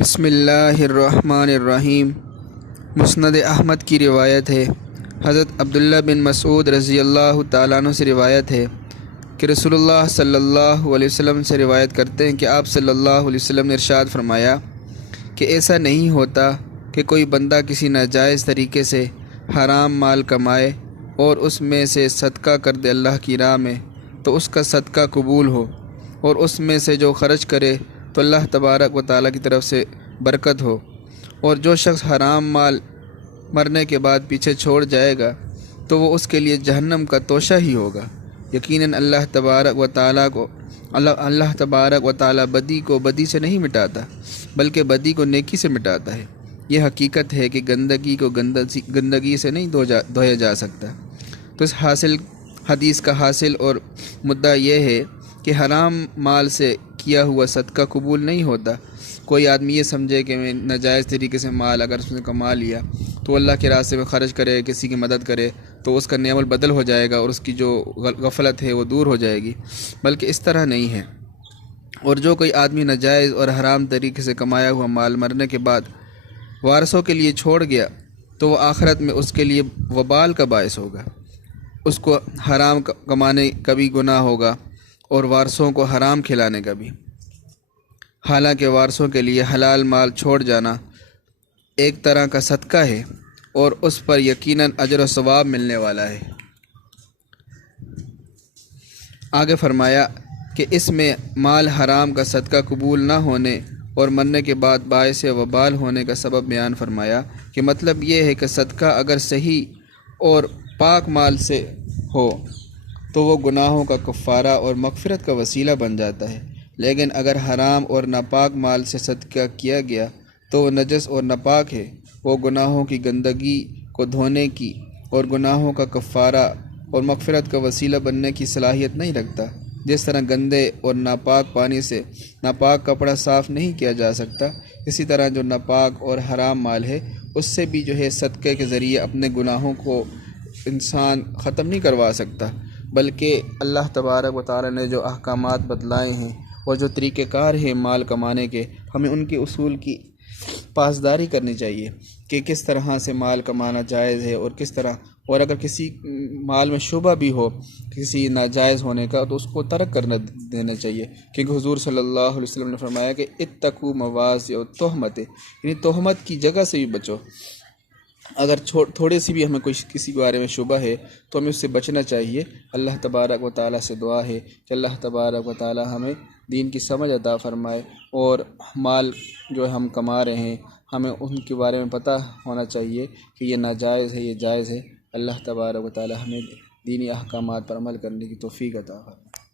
بسم اللہ الرحمن الرحیم۔ مسند احمد کی روایت ہے، حضرت عبداللہ بن مسعود رضی اللہ تعالیٰ عنہ سے روایت ہے کہ رسول اللہ صلی اللہ علیہ وسلم سے روایت کرتے ہیں کہ آپ صلی اللہ علیہ وسلم نے ارشاد فرمایا کہ ایسا نہیں ہوتا کہ کوئی بندہ کسی ناجائز طریقے سے حرام مال کمائے اور اس میں سے صدقہ کر دے اللہ کی راہ میں تو اس کا صدقہ قبول ہو، اور اس میں سے جو خرچ کرے تو اللہ تبارک و تعالیٰ کی طرف سے برکت ہو، اور جو شخص حرام مال مرنے کے بعد پیچھے چھوڑ جائے گا تو وہ اس کے لیے جہنم کا توشہ ہی ہوگا۔ یقیناً اللہ تبارک و تعالیٰ بدی کو بدی سے نہیں مٹاتا بلکہ بدی کو نیکی سے مٹاتا ہے۔ یہ حقیقت ہے کہ گندگی کو گندگی سے نہیں دھویا جا سکتا۔ تو اس حدیث کا حاصل اور مدعا یہ ہے کہ حرام مال سے کیا ہوا صدقہ قبول نہیں ہوتا۔ کوئی آدمی یہ سمجھے کہ میں ناجائز طریقے سے مال اگر اس نے کما لیا تو اللہ کے راستے میں خرچ کرے، کسی کی مدد کرے تو اس کا نعم البدل ہو جائے گا اور اس کی جو غفلت ہے وہ دور ہو جائے گی، بلکہ اس طرح نہیں ہے۔ اور جو کوئی آدمی ناجائز اور حرام طریقے سے کمایا ہوا مال مرنے کے بعد وارثوں کے لیے چھوڑ گیا تو وہ آخرت میں اس کے لیے وبال کا باعث ہوگا۔ اس کو حرام کمانے کا بھی گناہ ہوگا اور وارثوں کو حرام کھلانے کا بھی، حالانکہ وارثوں کے لیے حلال مال چھوڑ جانا ایک طرح کا صدقہ ہے اور اس پر یقیناً اجر و ثواب ملنے والا ہے۔ آگے فرمایا کہ اس میں مال حرام کا صدقہ قبول نہ ہونے اور مرنے کے بعد باعث وبال ہونے کا سبب بیان فرمایا کہ مطلب یہ ہے کہ صدقہ اگر صحیح اور پاک مال سے ہو تو وہ گناہوں کا کفارہ اور مغفرت کا وسیلہ بن جاتا ہے، لیکن اگر حرام اور ناپاک مال سے صدقہ کیا گیا تو وہ نجس اور ناپاک ہے، وہ گناہوں کی گندگی کو دھونے کی اور گناہوں کا کفارہ اور مغفرت کا وسیلہ بننے کی صلاحیت نہیں رکھتا۔ جس طرح گندے اور ناپاک پانی سے ناپاک کپڑا صاف نہیں کیا جا سکتا، اسی طرح جو ناپاک اور حرام مال ہے اس سے بھی جو ہے صدقے کے ذریعے اپنے گناہوں کو انسان ختم نہیں کروا سکتا، بلکہ اللہ تبارک و تعالیٰ نے جو احکامات بتلائے ہیں اور جو طریقہ کار ہیں مال کمانے کے، ہمیں ان کے اصول کی پاسداری کرنی چاہیے کہ کس طرح سے مال کمانا جائز ہے اور کس طرح، اور اگر کسی مال میں شبہ بھی ہو کسی ناجائز ہونے کا تو اس کو ترک کرنا دینا چاہیے، کیونکہ حضور صلی اللہ علیہ وسلم نے فرمایا کہ اتقوا مواضع التہمۃ، یعنی تہمت کی جگہ سے بھی بچو۔ اگر تھوڑی سی بھی ہمیں کسی کے بارے میں شبہ ہے تو ہمیں اس سے بچنا چاہیے۔ اللہ تبارک و تعالیٰ سے دعا ہے کہ اللہ تبارک و تعالیٰ ہمیں دین کی سمجھ عطا فرمائے، اور مال جو ہم کما رہے ہیں ہمیں ان کے بارے میں پتہ ہونا چاہیے کہ یہ ناجائز ہے، یہ جائز ہے۔ اللہ تبارک و تعالیٰ ہمیں دینی احکامات پر عمل کرنے کی توفیق عطا فرمائے۔